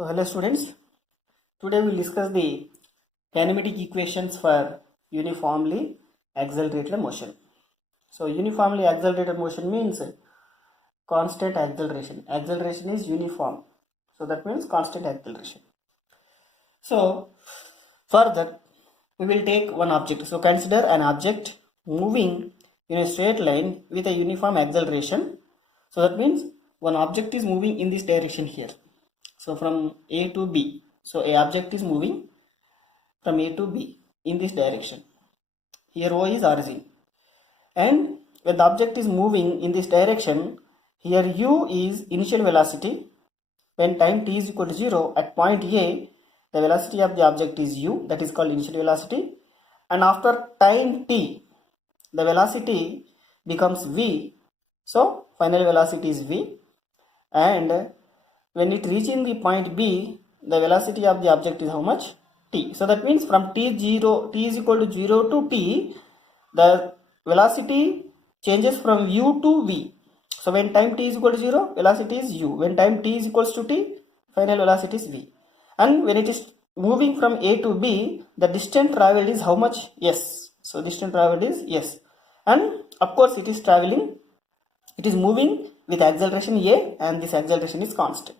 So hello students, today we will discuss the kinematic equations for uniformly accelerated motion. So uniformly accelerated motion means constant acceleration. Acceleration is uniform. So that means constant acceleration. So further we will take one object. So consider an object moving in a straight line with a uniform acceleration. So that means one object is moving in this direction here. So from A to B. So a object is moving from A to B in this direction. Here O is origin. And when the object is moving in this direction, here U is initial velocity. When time t is equal to 0 at point A, the velocity of the object is U, that is called initial velocity. And after time t, the velocity becomes V. So final velocity is V. And when it reaches the point B, the velocity of the object is how much? T. So that means from t is equal to 0 to t, the velocity changes from U to V. So when time t is equal to 0, velocity is U. When time t is equals to t, final velocity is V. And when it is moving from A to B, the distance traveled is how much? S. So distance traveled is S. And of course it is traveling, it is moving with acceleration A, and this acceleration is constant.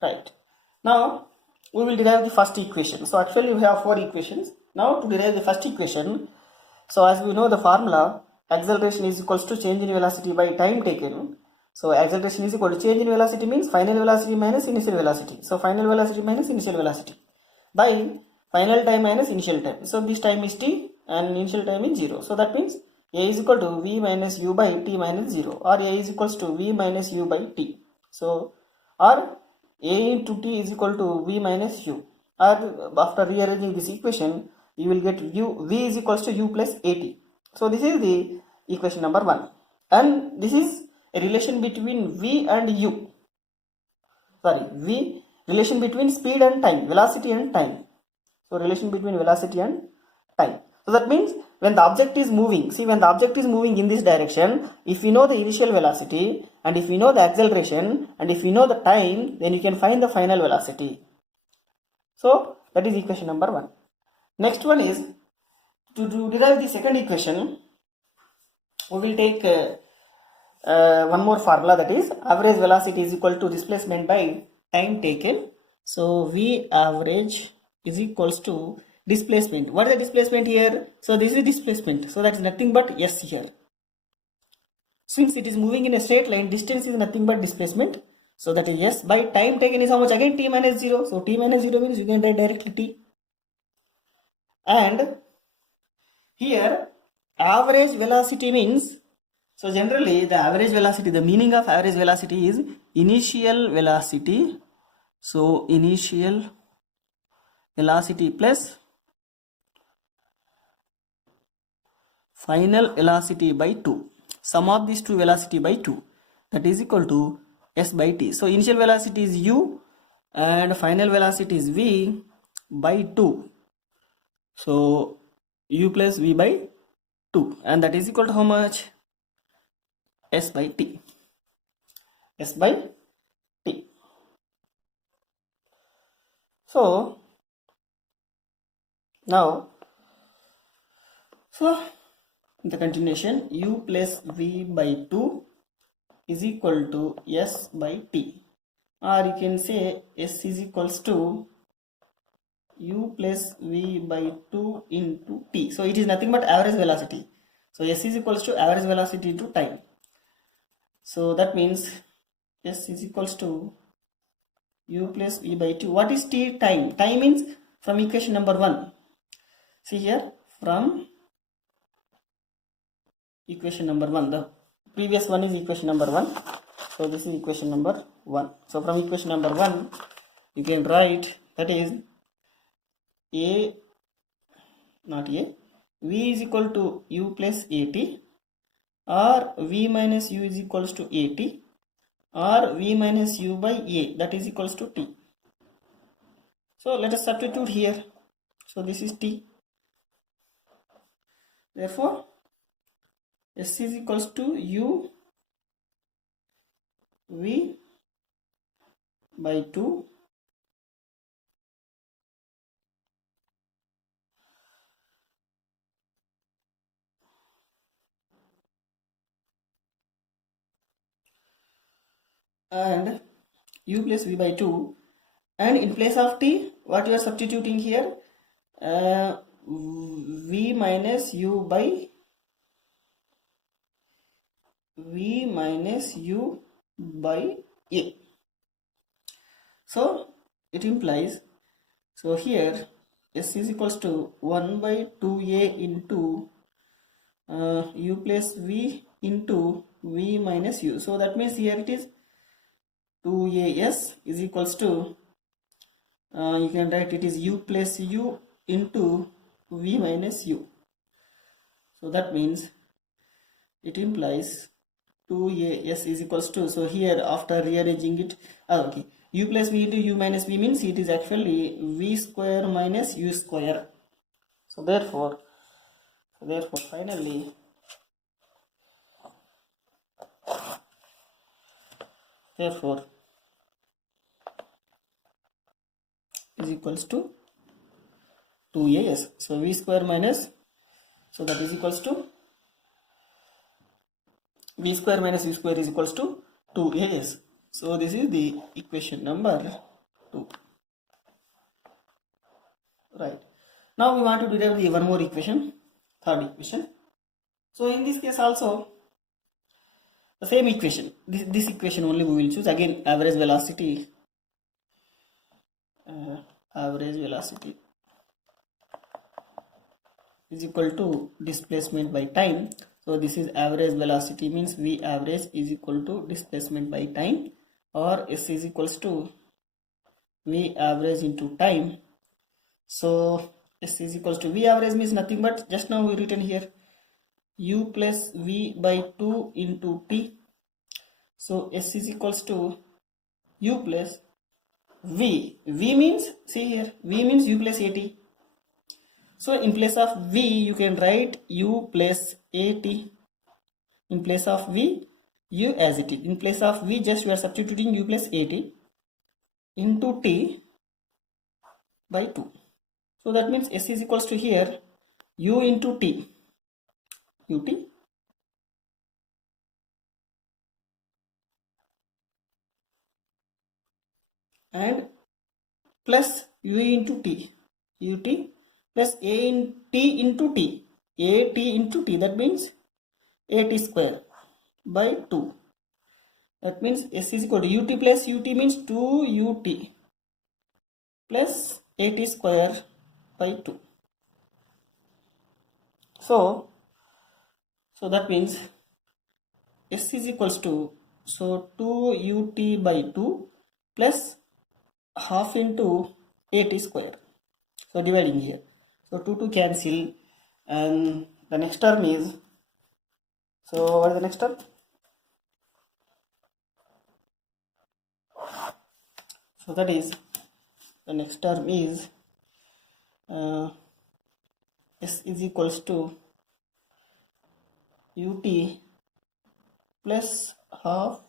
Right. Now we will derive the first equation. So actually we have four equations. Now to derive the first equation, so as we know the formula, acceleration is equals to change in velocity by time taken. So acceleration is equal to change in velocity means final velocity minus initial velocity. So final velocity minus initial velocity by final time minus initial time. So this time is t and initial time is 0. So that means a is equal to v minus u by t minus 0, or a is equals to v minus u by t. So or a into t is equal to v minus u, or after rearranging this equation you will get v is equals to u plus at. So this is the equation number 1, and this is a relation between v and u, relation between speed and time, velocity and time. So relation between velocity and time. So that means when the object is moving, when the object is moving in this direction, if we know the initial velocity, and if we know the acceleration, and if we know the time, then you can find the final velocity. So that is equation number 1. Next one is to derive the second equation, we will take one more formula, that is average velocity is equal to displacement by time taken. So V average is equals to displacement. What is the displacement here? So this is displacement. So that is nothing but S here. Since it is moving in a straight line, distance is nothing but displacement. So that is S by time taken is how much? Again t minus 0. So t minus 0 means you can write directly t. And here average velocity means, so generally the average velocity, the meaning of average velocity is initial velocity. So initial velocity plus final velocity by 2. Sum of these two velocity by 2, that is equal to S by t. So initial velocity is u and final velocity is v by 2. So u plus v by 2, and that is equal to how much? S by t. S by t. So now, so the continuation, u plus v by 2 is equal to S by t, or you can say S is equals to u plus v by 2 into t. So it is nothing but average velocity. So S is equals to average velocity into time. So that means S is equals to u plus v by 2. What is t? Time. Time means from equation number 1. See here, from equation number 1, the previous one is equation number 1. So this is equation number 1. So from equation number 1 you can write, that is v is equal to u plus at, or v minus u is equals to at, or v minus u by a, that is equals to t. So let us substitute here. So this is t. Therefore S is equals to u v by 2 and u plus v by 2, and in place of t what you are substituting here, v minus u by a. So it implies, so here s is equals to 1 by 2a into u plus v into v minus u. So that means here it is 2as is equals to, you can write it is u plus u into v minus u. So that means it implies 2as is equals to, so here after rearranging it, okay, u plus v into u minus v means it is actually v square minus u square. So therefore finally is equals to 2as. So v square minus, so that is equals to v square minus u square is equals to 2as. So this is the equation number 2. Right. Now we want to derive the one more equation, third equation. So in this case also the same equation, this equation only we will choose. Again, average velocity is equal to displacement by time. So this is average velocity means v average is equal to displacement by time, or s is equals to v average into time. So s is equals to v average means nothing but just now we written here u plus v by 2 into t. So s is equals to u plus v. V means, see here, v means u plus at. So in place of v you can write u plus at. In place of v, u as it is. In place of v just we are substituting u plus at into t by 2. So that means s is equals to here u into t, ut, and plus u into t, ut, plus a in t into t, at into t, that means at square by 2. That means s is equal to ut plus ut means 2 ut plus at square by 2. So that means s is equals to, so 2 ut by 2 plus half into at square. So dividing here, so 2 cancel, and the next term is, so what is the next term? So that is, the next term is s is equals to ut plus half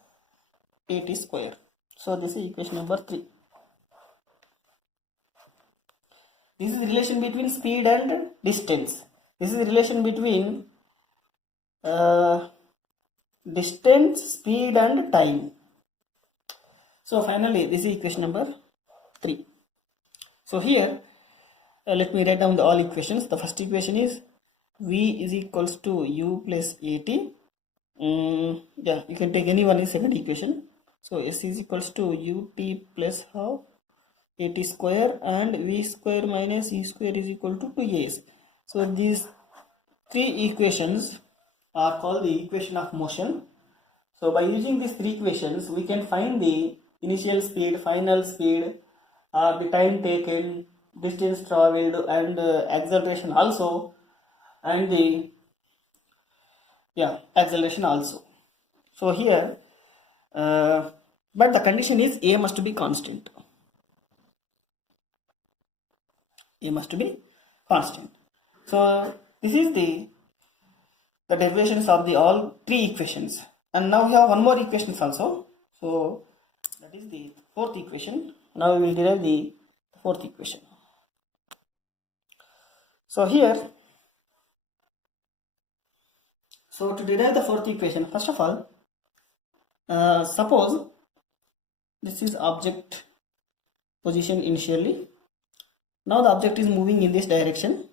at square. So this is equation number 3. This is the relation between speed and distance. This is the relation between distance, speed and time. So finally this is equation number 3. So here let me write down the all equations. The first equation is v is equals to u plus at. Yeah, you can take any one is second equation. So s is equals to ut plus half at square, and v square minus u square is equal to 2as. So these 3 equations are called the equation of motion. So by using these 3 equations we can find the initial speed, final speed, the time taken, distance traveled, and acceleration also, and the acceleration also. So here but the condition is a must be constant. A must be constant. So this is the derivations of the all 3 equations, and now we have one more equations also. So that is the fourth equation. Now we will derive the fourth equation. So here, so to derive the fourth equation, first of all, suppose this is object position initially. Now the object is moving in this direction.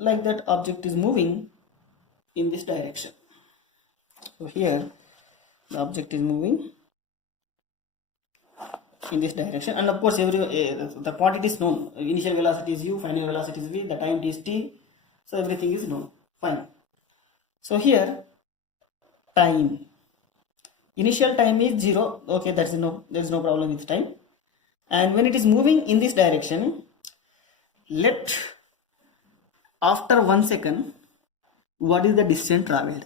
Like that, object is moving in this direction. So here the object is moving in this direction, and of course the quantity is known. Initial velocity is u, final velocity is v, the time is t, so everything is known. Fine. So here time, initial time is 0. Okay, there is no problem with time. And when it is moving in this direction, let after 1 second, what is the distance traveled?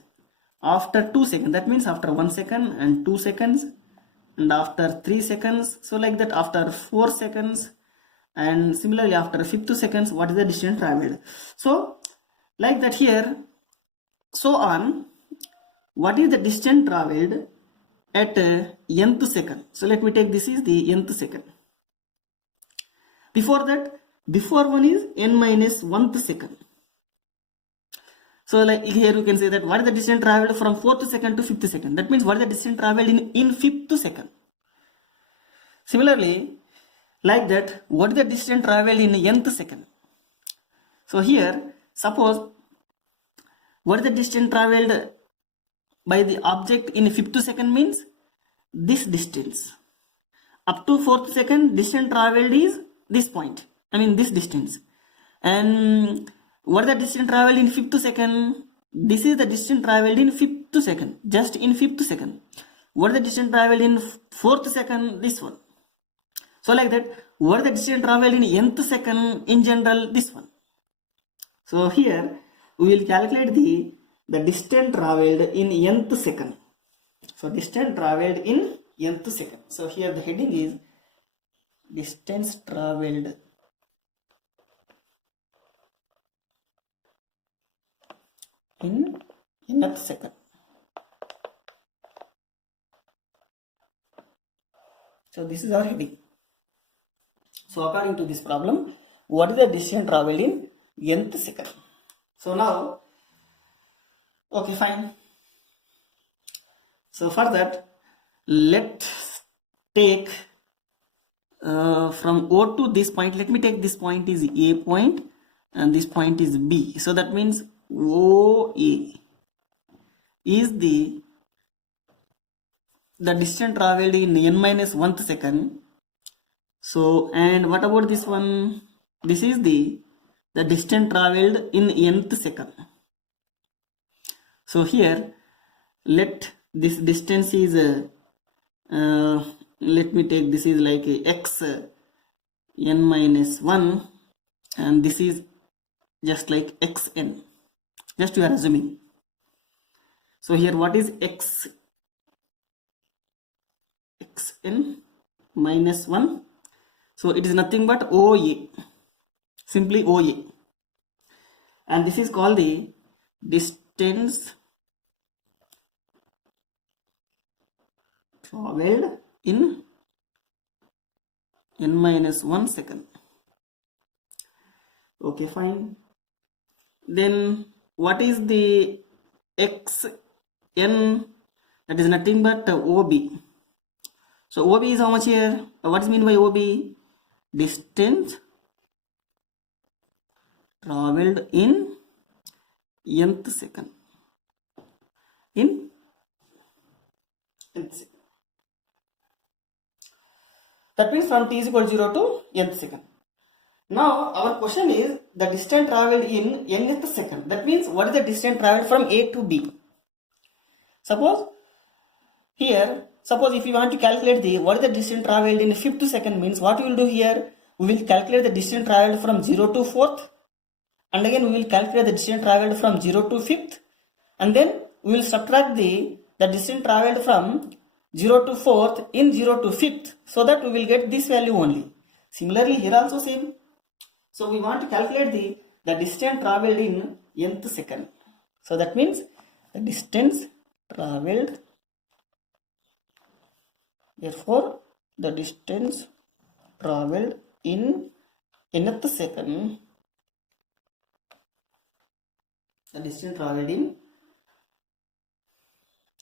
After 2 seconds, that means after 1 second and 2 seconds, and after 3 seconds, so like that, after 4 seconds, and similarly after 5th seconds, what is the distance traveled? So like that here, so on, what is the distance traveled at nth second? So let me take this is the nth second. Before that, before one is n minus 1th second. So like here you can say that what is the distance traveled from 4th second to 5th second. That means what is the distance traveled in 5th second. Similarly, like that, what is the distance traveled in nth second? So here, suppose what is the distance traveled by the object in 5th second means this distance. Up to 4th second, distance traveled is this point. I mean this distance. And what is the distance traveled in 5th second? This is the distance traveled in 5th second. Just in 5th second. What is the distance traveled in 4th second? This one. So like that, what is the distance traveled in nth second? In general, this one. So here we will calculate the distance traveled in nth second. So distance traveled in nth second. So here the heading is distance traveled in nth second. So this is our heading. So according to this problem, what is the distance traveled in nth second? So now, okay, fine. So for that, let's take from O to this point. Let me take this point is A point and this point is B. So that means OA is the distance traveled in n minus 1th second. So, and what about this one? This is the distance traveled in nth second. So here, let this distance is let me take this is like x n minus 1, and this is just like xn. Just you are assuming. So here what is xn minus 1? So it is nothing but OA, simply OA, and this is called the distance traveled in n minus 1 second. Okay, fine. Then what is the xn? That is nothing but OB. So OB is how much here? What is mean by OB? Distance traveled in nth second. In nth second. That means from t is equal to 0 to nth second. Now our question is the distance traveled in nth second. That means what is the distance traveled from A to B? Suppose here, suppose if you want to calculate what is the distance traveled in 5th second means what we will do here, we will calculate the distance traveled from 0 to 4th, and again we will calculate the distance traveled from 0 to 5th, and then we will subtract the distance traveled from 0 to 4th in 0 to 5th, so that we will get this value only. Similarly here also same. So we want to calculate the distance traveled in nth second. So that means the distance traveled Therefore, the distance traveled in nth second, the distance traveled in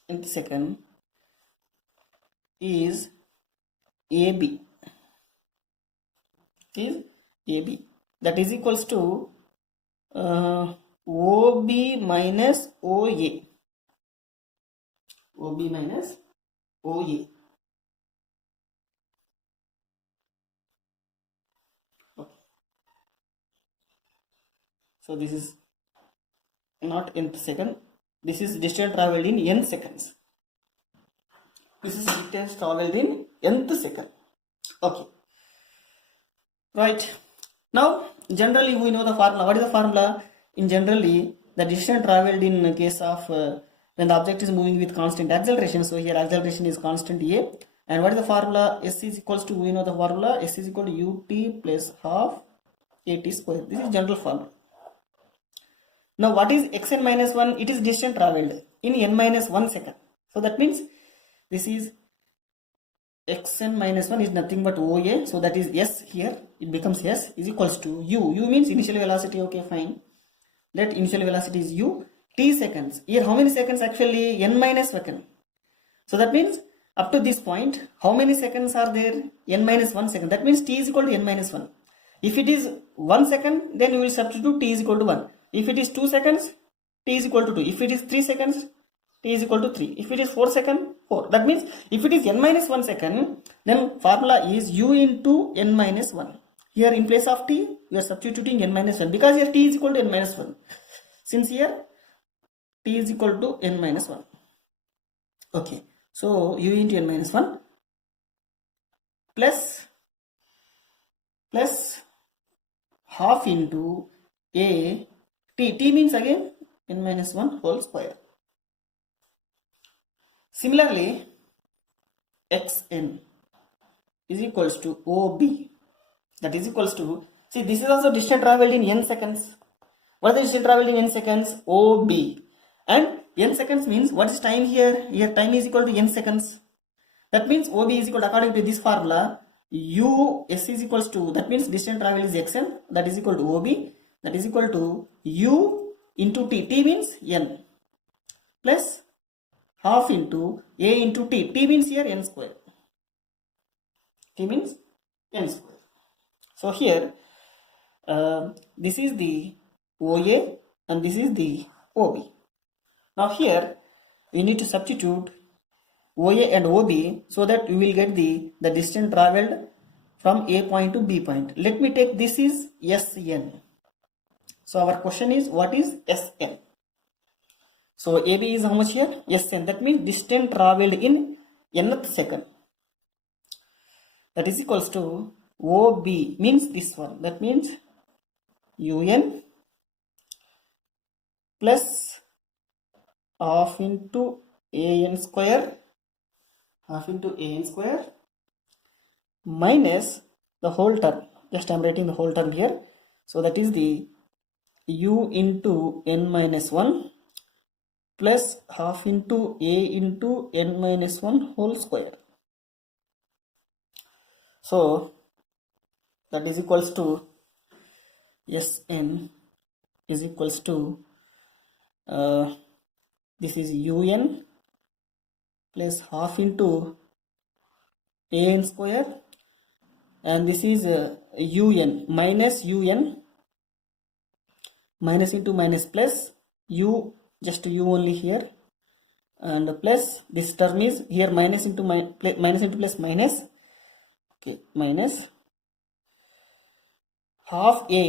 nth second is AB. Is AB. That is equals to OB minus OA. OB minus OA. Okay. So this is not nth second. This is distance traveled in n seconds. This is distance traveled in nth second. Okay. Right. Now, generally we know the formula. What is the formula? In generally, the distance traveled in case of when the object is moving with constant acceleration. So here acceleration is constant a. And what is the formula? S is equals to, we know the formula. S is equal to ut plus half at square. This is general formula. Now, what is xn minus 1? It is distance traveled in n minus 1 second. So that means this is xn minus 1 is nothing but OA. So that is S here. It becomes S is equals to U. U means initial velocity. Okay, fine. Let initial velocity is U. T seconds. Here how many seconds actually? N minus second. So that means up to this point, how many seconds are there? N minus 1 second. That means T is equal to N minus 1. If it is 1 second, then you will substitute T is equal to 1. If it is 2 seconds, T is equal to 2. If it is 3 seconds, T is equal to 3. If it is 4 seconds, 4. That means if it is N minus 1 second, then formula is U into N minus 1. Here in place of T, we are substituting N minus 1 because here T is equal to N minus 1. Since here T is equal to N minus 1. Okay. So U into N minus 1 plus half into A T. T means again N minus 1 whole square. Similarly, xn is equals to OB. That is equals to, see, this is also distance traveled in n seconds. What is the distance traveled in n seconds? OB. And n seconds means what is time here? Here time is equal to n seconds. That means OB is equal to, according to this formula, U S is equals to, that means distance traveled is xn, that is equal to OB, that is equal to U into T. T means n plus half into A into T. T means here n square. T means n square. So here this is the OA and this is the OB. Now here we need to substitute OA and OB so that we will get the distance traveled from A point to B point. Let me take this is SN. So our question is, what is SN? So AB is how much here? SN. That means distance traveled in nth second. That is equals to OB means this one. That means UN plus half into AN square, half into AN square minus the whole term. Just I am writing the whole term here. So that is the U into N minus 1 plus half into A into N minus 1 whole square. So that is equals to Sn is equals to this is Un plus half into An square, and this is Un minus Un, minus into minus plus U, just U only here, and plus this term is here minus into minus into plus minus. Okay, minus half A.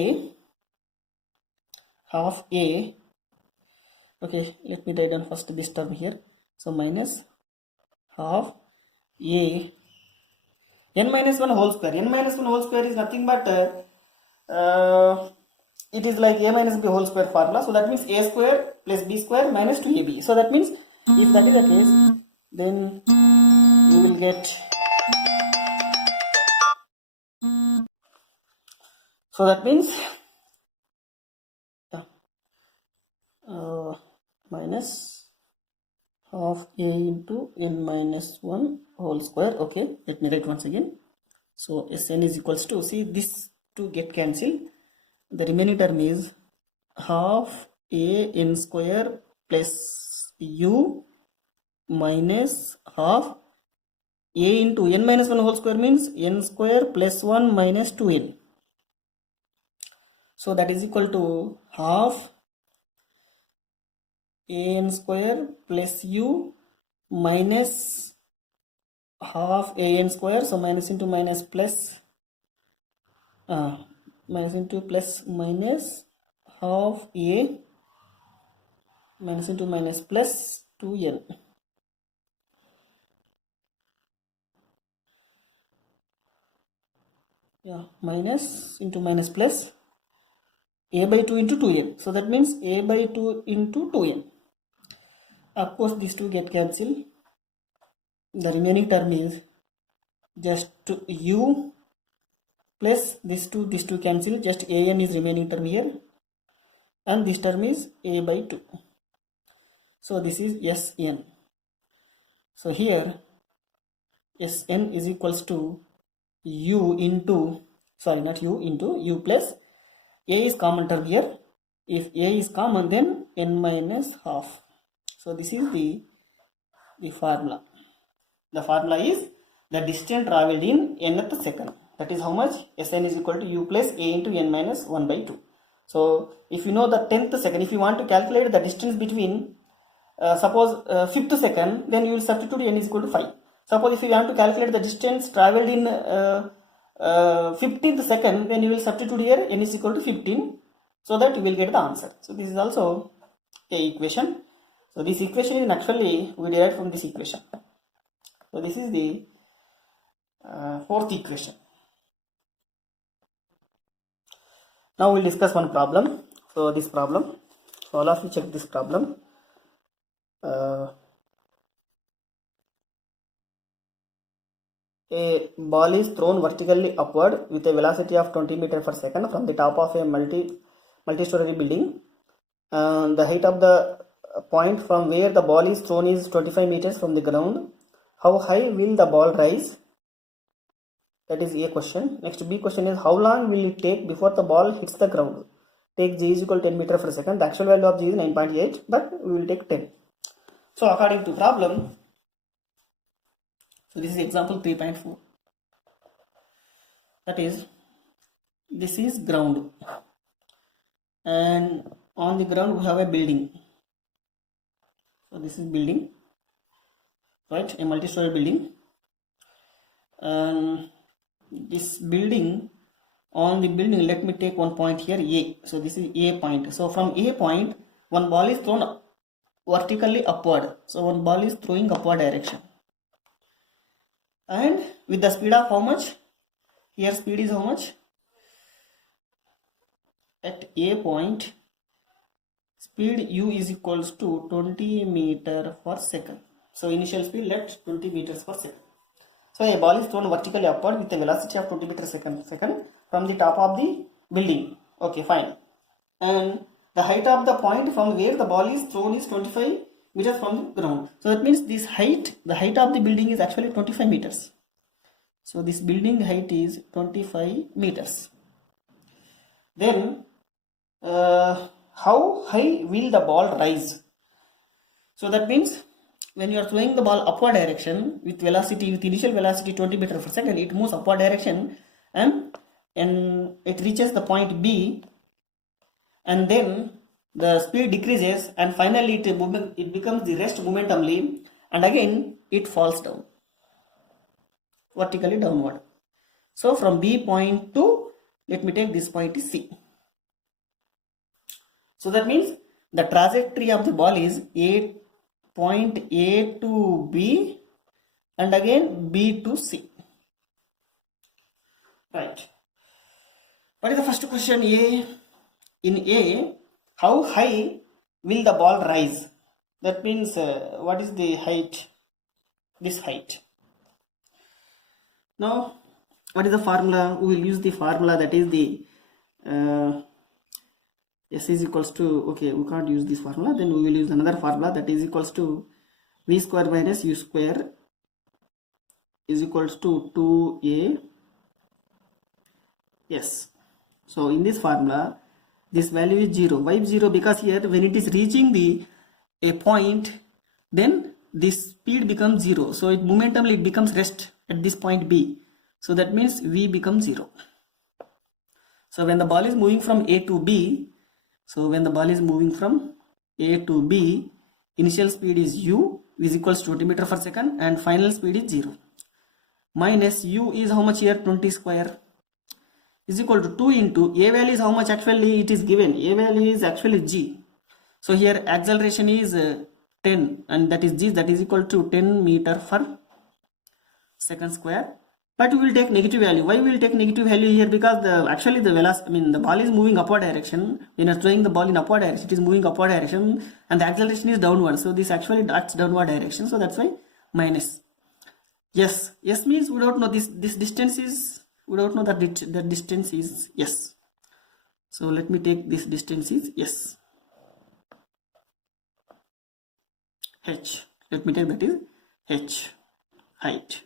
Okay, let me write down first this term here. So minus half A n minus 1 whole square. N minus 1 whole square is nothing but it is like A minus B whole square formula. So that means A square plus B square minus 2AB. So that means if that is the case, then we will get, so that means minus half a into n minus 1 whole square. Okay, let me write once again. So Sn is equals to, see this 2 get cancelled. The remaining term is half a n square plus u minus half a into n minus 1 whole square means n square plus 1 minus 2n. So that is equal to half an square plus u minus half an square. So minus into minus plus minus into plus minus half a minus into minus plus 2n. Yeah, minus into minus plus a by 2 into 2n. So that means a by 2 into 2n. Of course, these two get cancelled. The remaining term is just u plus these two cancel. Just an is remaining term here, and this term is a by 2. So this is Sn. So here Sn is equals to u into, sorry, not u into u plus a is common term here. If a is common, then n minus half. So this is the formula. The formula is the distance travelled in nth second. That is how much? Sn is equal to u plus a into n minus 1 by 2. So if you know the 10th second, if you want to calculate the distance between suppose 5th second, then you will substitute n is equal to 5. Suppose if you want to calculate the distance travelled in 15th second, then you will substitute here n is equal to 15, so that you will get the answer. So this is also a equation. So this equation is actually we derived from this equation. So this is the fourth equation. Now we'll discuss one problem. So this problem, so all of you check this problem. A ball is thrown vertically upward with a velocity of 20 meters per second from the top of a multi-story building. The height of the point from where the ball is thrown is 25 meters from the ground. How high will the ball rise? That is A question. Next B question is, how long will it take before the ball hits the ground? Take g is equal to 10 meters per second. The actual value of g is 9.8, but we will take 10. So according to problem, so this is example 3.4. That is, this is ground, and on the ground we have a building. So this is building, right? A multi-story building. And this building, on the building, let me take one point here, A. So this is A point. So from A point, one ball is thrown vertically upward. So one ball is throwing upward direction. And with the speed of how much? Here speed is how much? At A point, speed u is equals to 20 meter per second. So initial speed, let 20 meters per second. So a ball is thrown vertically upward with a velocity of 20 meters per second from the top of the building. Okay, fine. And the height of the point from where the ball is thrown is 25 meters from the ground. So that means this height, the height of the building is actually 25 meters. So this building height is 25 meters. Then how high will the ball rise? So that means when you are throwing the ball upward direction with velocity, with initial velocity 20 meters per second, it moves upward direction and it reaches the point B, and then the speed decreases and finally it becomes the rest momentumly, and again it falls down vertically downward. So from B point to, let me take this point is C. So that means the trajectory of the ball is point A to B and again B to C. Right. What is the first question? A. In A, how high will the ball rise? That means what is the height? This height. Now, what is the formula? We will use the formula, that is the S is equals to, okay, we can't use this formula, then we will use another formula, that is equals to v square minus u square is equals to 2a. Yes. So in this formula, this value is 0. Why 0? Because here when it is reaching a point, then this speed becomes 0. So momentarily it becomes rest at this point B. So that means v becomes 0. So when the ball is moving from A to B, initial speed is u is equals to 20 meter per second and final speed is 0. Minus u is how much here? 20 square is equal to 2 into a value is how much actually it is given. A value is actually g. So here acceleration is 10 and that is g, that is equal to 10 meter per second square. But we will take negative value. Why we will take negative value here? Because the ball is moving upward direction. When you are throwing the ball in upward direction, it is moving upward direction and the acceleration is downward. So this actually acts downward direction. So that's why minus. Yes. Yes means we don't know this distance is, we don't know that the distance is yes. So let me take this distance is yes. H. Let me take that is H. Height.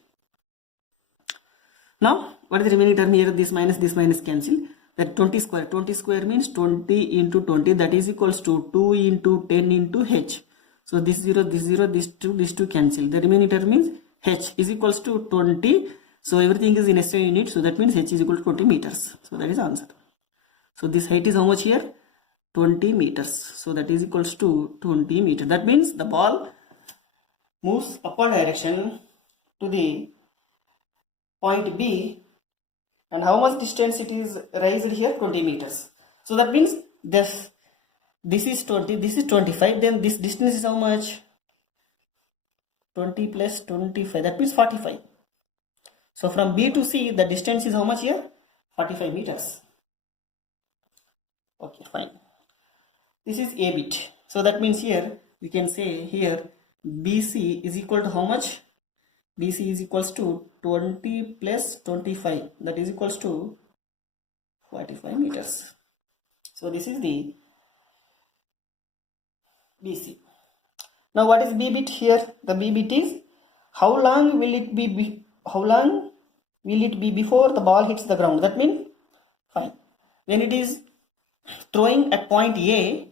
Now, what is the remaining term here? This minus cancel. That 20 square. 20 square means 20 into 20. That is equals to 2 into 10 into h. So this 0, this 2 cancel. The remaining term is h is equals to 20. So everything is in SI unit. So that means h is equal to 20 meters. So that is the answer. So this height is how much here? 20 meters. So that is equals to 20 meters. That means the ball moves upward direction to the point B, and how much distance it is raised here? 20 meters. So that means this is 20, this is 25, then this distance is how much? 20 plus 25, that means 45. So from B to C the distance is how much here? 45 meters. Okay, fine. This is A bit. So that means here we can say here BC is equal to how much? BC is equals to 20 plus 25, that is equals to 45 meters. So this is the BC. Now what is B bit here? The B bit is how long will it be before the ball hits the ground. That means fine. When it is throwing at point A,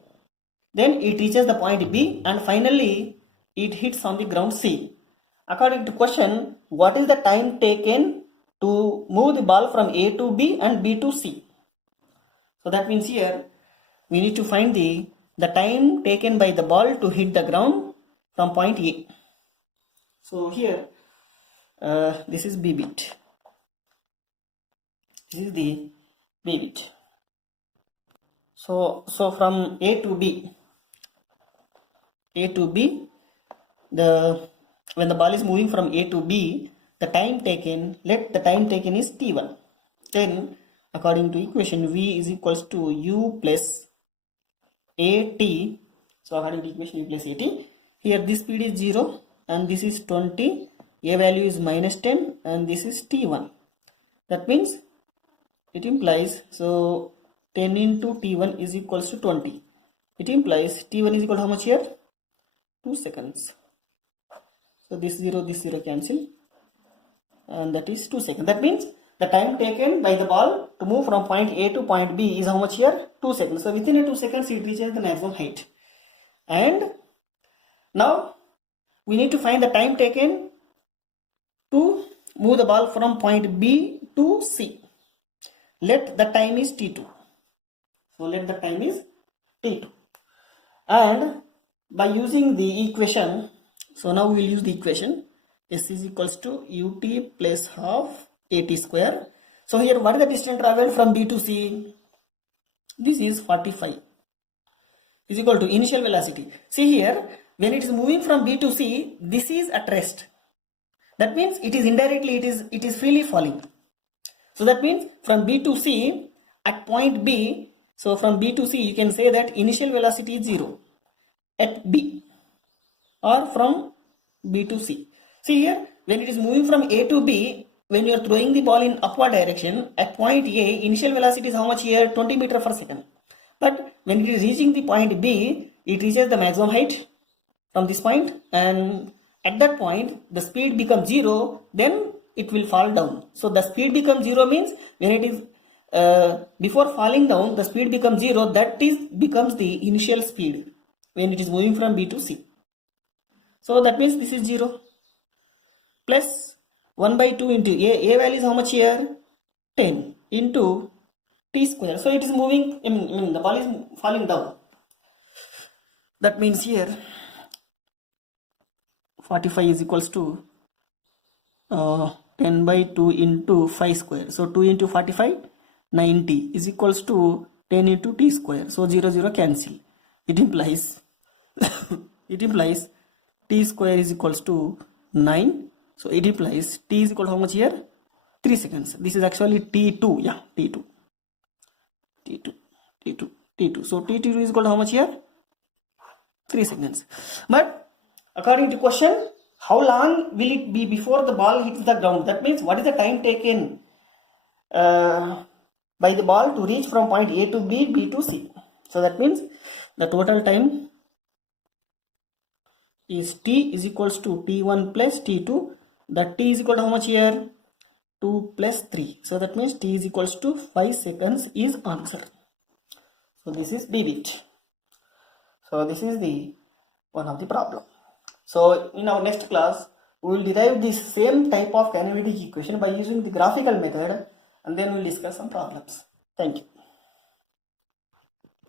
then it reaches the point B and finally it hits on the ground C. According to question, what is the time taken to move the ball from A to B and B to C? So that means here we need to find the time taken by the ball to hit the ground from point A. So here this is B bit. This is the B bit. So from A to B, when the ball is moving from A to B, the time taken, let the time taken is T1. Then according to equation V is equals to U plus AT. So according to equation U plus AT, here this speed is 0 and this is 20, A value is minus 10 and this is T1. That means it implies, so 10 into T1 is equals to 20. It implies T1 is equal to how much here? 2 seconds. So this 0 cancel and that is 2 seconds. That means the time taken by the ball to move from point A to point B is how much here? 2 seconds. So within a 2 seconds it reaches the maximum height. And now we need to find the time taken to move the ball from point B to C. Let the time is T2. So let the time is T2. And by using the equation, so now we will use the equation S is equals to ut plus half at square. So here what is the distance traveled from B to C? This is 45 is equal to initial velocity. See here, when it is moving from B to C, this is at rest. That means it is indirectly, it is freely falling. So that means from B to C at point B, so from B to C you can say that initial velocity is 0 at B or from B to C. See here, when it is moving from A to B, when you are throwing the ball in upward direction at point A, initial velocity is how much here? 20 meters per second. But when it is reaching the point B, it reaches the maximum height from this point, and at that point the speed becomes 0, then it will fall down. So the speed becomes 0 means when it is before falling down the speed becomes 0, that is becomes the initial speed when it is moving from B to C. So that means this is 0 plus 1 by 2 into a value is how much here? 10 into t square. So it is moving, I mean the ball is falling down. That means here 45 is equals to 10 by 2 into 5 square. So 2 into 45, 90 is equals to 10 into t square. So 0, 0 cancel. It implies t square is equals to 9. So it implies t is equal to how much here? 3 seconds. This is actually t2. Yeah, t2. So t2 is equal to how much here? 3 seconds. But according to question, how long will it be before the ball hits the ground? That means what is the time taken by the ball to reach from point A to B, B to C? So that means the total time is t is equals to t1 plus t2. That t is equal to how much here? 2 plus 3. So that means t is equals to 5 seconds is answer. So this is B bit. So this is the one of the problem. So in our next class, we will derive this same type of kinematic equation by using the graphical method, and then we will discuss some problems. Thank you.